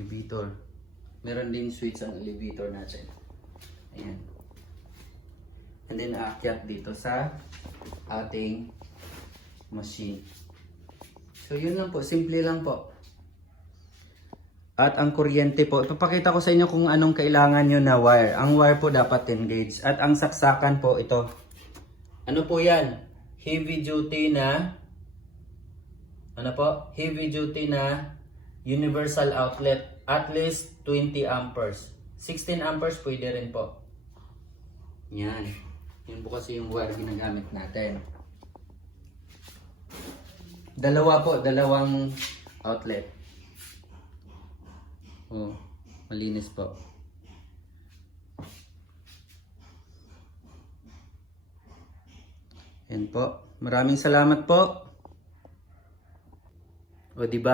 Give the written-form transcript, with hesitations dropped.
elevator. Meron din switch ang elevator natin. Ayan. And then aakyat dito sa ating machine. So yun lang po, simple lang po. At ang kuryente po, ipapakita ko sa inyo kung anong kailangan nyo na wire. Ang wire po dapat 10 gauge. At ang saksakan po ito. Ano po yan? Heavy duty na, ano po? Heavy duty na universal outlet. At least 20 amperes. 16 amperes pwede rin po. Yan. Yun po kasi yung wire ginagamit natin. Dalawa po, dalawang outlet. Oh, malinis po. Yan po. Maraming salamat po. O, di ba?